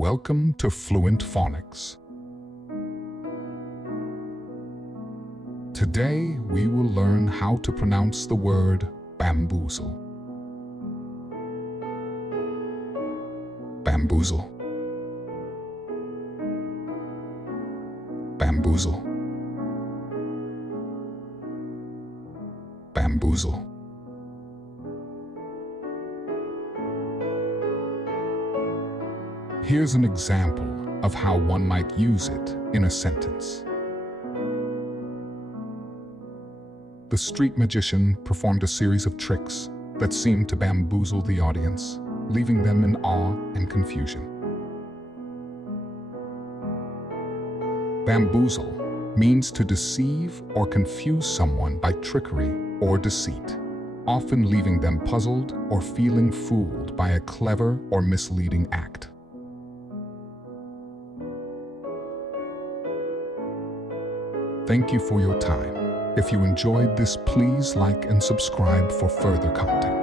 Welcome to Fluent Phonics. Today we will learn how to pronounce the word bamboozle. Bamboozle. Bamboozle. Bamboozle. Here's an example of how one might use it in a sentence. The street magician performed a series of tricks that seemed to bamboozle the audience, leaving them in awe and confusion. Bamboozle means to deceive or confuse someone by trickery or deceit, often leaving them puzzled or feeling fooled by a clever or misleading act. Thank you for your time. If you enjoyed this, please like and subscribe for further content.